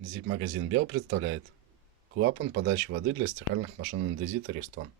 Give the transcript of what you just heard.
Зип-магазин Бел представляет клапан подачи воды для стиральных машин Indesit и Restone.